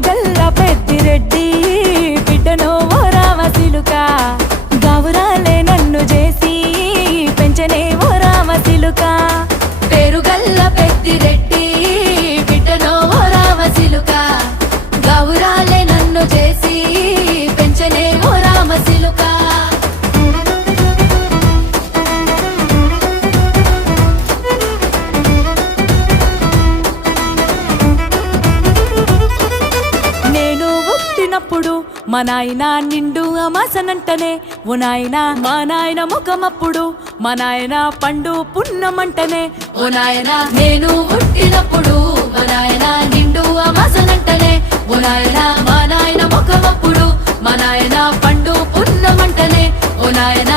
పేరుగల్ల పెద్దిరెడ్డి బిడ్డనో ఓ రామసిలుక గావురాలే నన్ను చేసి పెంచనే ఓ రామసిలుక పేరుగల్ల పెద్దిరెడ్డి బిడ్డనో ఓ రామసిలుక గావురాలే నన్ను చేసి పెంచనే ఓ రామసిలుక మా నాయన నిండు అమాసనంటనే ఓ నాయన మా నాయన ముఖమప్పుడు మా నాయన పండు పున్నమంటనే ఓ నాయన నేను పుట్టినప్పుడు మా నాయన నిండు అమాసనంటనే ఓ నాయన మా నాయన ముఖమప్పుడు మా నాయన పండు పున్నమంటనే ఓ నాయన